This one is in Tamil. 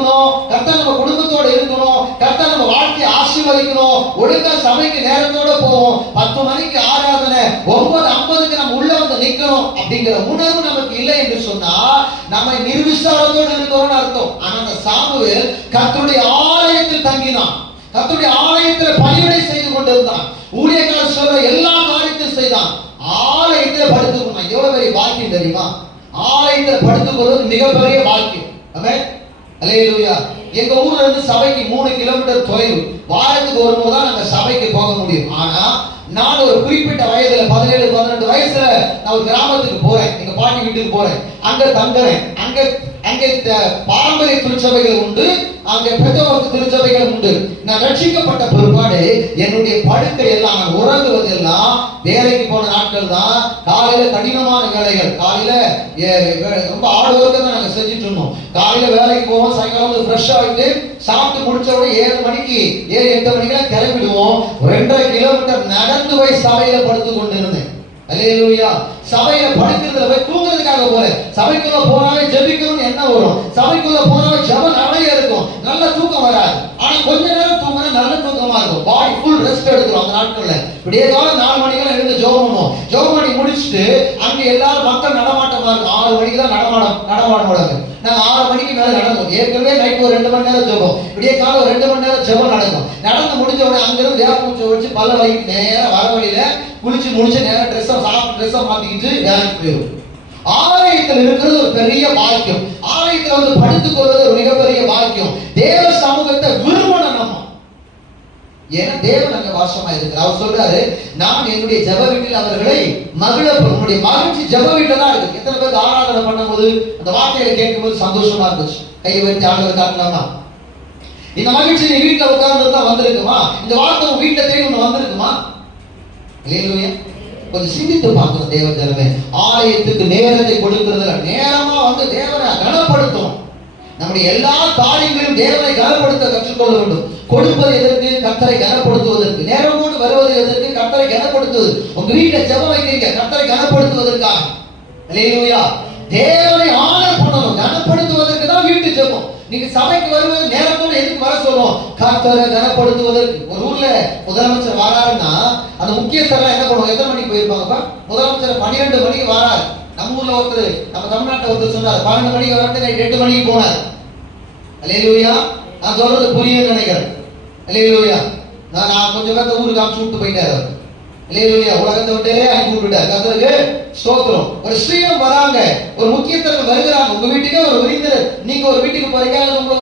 இருக்கணும், கர்த்தர் நம்ம குடும்பத்தோட இருக்கணும், கர்த்தர் நம்ம வாழ்க்கையை ஆசீர்வதிக்கணும், ஒழுங்கா சபைக்கு நேரத்தோட போவோம், 10 மணிக்கு ஆராதனை, 9:50க்கு நம்ம உள்ள வந்து நிக்கணும் அப்படிங்கிற உணர்வு நமக்கு இல்லை என்று சொன்னா நம்ம நிர்விசாரத்தோடு இருக்கிறோம்னு அர்த்தம். ஆனா அந்த சாமுவேல் கர்த்தருடைய ஆலயத்தில் தங்கினான், கர்த்தருடைய ஆலயத்தில் பணிவிடை செய்து கொண்டிருந்தான், ஊழியக்காரர் சொல்ற எல்லா காரியத்தையும் செய்தான், ஆலயத்தில் படுத்துக் கொண்டான். எவ்வளவு பெரிய பாக்கியம் தெரியுமா? ஆலயத்தில் படுத்துக் கொள்வது மிகப்பெரிய பாக்கியம். ஆமென், அல்லேலூயா. எங்க ஊர்ல இருந்து சபைக்கு 3 கிலோமீட்டர் தொலைவு. வாரத்துக்கு ஒரு முறை தான் நாங்க சபைக்கு போக முடியும். ஆனா நான் ஒரு குறிப்பிட்ட வயதுல 17-12 வயசுல நான் ஒரு கிராமத்துக்கு போறேன், எங்க பாட்டி வீட்டுக்கு போறேன், அங்க தங்குறேன். அங்க பாரம்பரிய திருச்சபைகள் உண்டு, அங்க பெத்தோருக்கு திருச்சபைகள் உண்டு. நான் ரட்சிக்கப்பட்ட பிற்பாடு என்னுடைய படுக்கை எல்லாம், நான் உறங்குவதெல்லாம் வேலைக்கு போன நாட்கள் தான். காலையில கடினமான வேலைகள், காலையில ரொம்ப ஹார்ட் ஒர்க் தான் நாங்க செஞ்சுட்டு இருந்தோம். காலையில வேலைக்கு போவோம், சாயங்காலம் ஃப்ரெஷ் ஆகிட்டு சாப்பிட்டு முடிச்ச உடனே 7 மணிக்கு 7-8 மணிக்கெல்லாம் கிளம்பிடுவோம். 2.5 கிலோமீட்டர் நடந்து போய் சபையில படுத்து கொண்டிருந்தேன். அல்லேலூயா. சபையில படுக்கிறதுல போய் தூங்குறதுக்காக போறேன். சபைக்குள்ள போனாலே ஜெபிக்கணும்னு என்ன வரும், சபைக்குள்ள போனாலே ஜெபம் நிறைய இருக்கும், நல்ல தூக்கம் வராது. ஆனா கொஞ்ச நேரம் தூங்கினா நல்ல தூக்கமா இருக்கும், பாடி ஃபுல் ரெஸ்ட் எடுக்கிறோம். அந்த நாட்கள்ல விடிய காலம் 4 மணிக்கெல்லாம் எழுந்து ஜெபம் பண்ணுவோம். ஜெபம் பண்ணி முடிச்சுட்டு அங்க எல்லாரும் மக்கள் நடமாட்டமா இருக்கும். 6 மணிக்கு தான் நடமாட முடியாது. நாங்க 6 மணிக்கு மேல நடந்தோம். ஏற்கனவே நைட் ஒரு 2 மணி நேரம் ஜெபம், விடிய காலம் ஒரு 2 மணி நேரம் ஜெபம் நடக்கும். நடந்து முடிஞ்ச உடனே அங்கிருந்து வேப்பூச்சி வச்சு பல்ல வலிக்கு நேரம் வர வழியில குளிச்சு முடிச்சு நேரம் ட்ரெஸ்ஸை மாத்திக்கிட்டு வேலைக்கு போயிடும். ஆலயத்தில் இருக்கிறது ஒரு பெரிய பாக்கியம். ஆலயத்தில் வந்து படுத்துக் கொள்வது ஒரு மிகப்பெரிய பாக்கியம். தேவ சமூகத்தை விரும்பணும் நம்ம. ஏன்னா தேவன் அங்க வாசமா இருக்கிறார். அவர் சொல்றாரு, நான் என்னுடைய ஜெப வீட்டில் அவர்களை மகிழப்படும். உன்னுடைய மகிழ்ச்சி ஜெப வீட்டில் தான் இருக்கு. எத்தனை பேருக்கு ஆராதனை பண்ணும்போது அந்த வார்த்தைகளை கேட்கும்போது சந்தோஷமா இருந்துச்சு? கையை வைத்து ஆண்டவர் காட்டலாமா? இந்த மகிழ்ச்சி நீ வீட்டுல உட்கார்ந்து தான் வந்திருக்குமா? இந்த வார்த்தை உன் வீட்டுல தேடி ஒண்ணு வந்திருக்குமா? இல்லையா? கொஞ்சம் சிந்தித்து பார்க்கணும் தேவ ஜனமே. ஆலயத்துக்கு நேரத்தை கொடுக்கிறதுல நேரமா வந்து தேவனை கனப்படுத்தும். நம்முடைய எல்லா காரியங்களையும் தேவனை கனப்படுத்த கற்றுக்கொள்ள வேண்டும். கொடுப்பது எதற்கு? கர்த்தரை கனப்படுத்துவதற்கு. நேரமோடு வருவது எதற்கு? கர்த்தரை கனப்படுத்துவது. உங்க வீட்டுல ஜெபம் வைக்கிறீங்க, கர்த்தரை கனப்படுத்துவதற்காக. அல்லேலூயா. தேவனை ஆனர் பண்ணணும், கனப்படுத்துவதற்கு தான் வீட்டு ஜெபம். நீங்க சபைக்கு வருவது நேரத்தோட எதுக்கு வர சொல்றோம்? கர்த்தரை கனப்படுத்துவதற்கு. ஒரு ஊர்ல முதலமைச்சர் வராருன்னா அந்த முக்கியஸ்தர்கள் என்ன பண்ணுவாங்க? எத்தனை மணிக்கு போயிருப்பாங்கப்பா? முதலமைச்சர் 12 மணிக்கு வராரு. நம்ம ஊர்ல ஒருத்தர், நம்ம தமிழ்நாட்டில் ஒருத்தர் சொன்னார் 12 மணிக்கு வரட்டு, நைட் 8 மணிக்கு போனார். அல்லேலூயா. நான் சொல்றது புரியும்னு நினைக்கிறேன். அல்லேலூயா. நான் கொஞ்சம் பேர்த்த ஊருக்கு காமிச்சு விட்டு போயிட்டாரு. அல்லேலூயா. உலகத்தை விட்டே அனுப்பி விட்டுட்டார். கர்த்தருக்கு ஸ்தோத்திரம். ஒரு ஸ்ரீயம் வராங்க, ஒரு முக்கியத்தர்கள் வருகிறாங்க உங்க வீட்டுக்கு. ஒரு விருந்தினர், நீங்க ஒரு வீட்டுக்கு போறீங்க,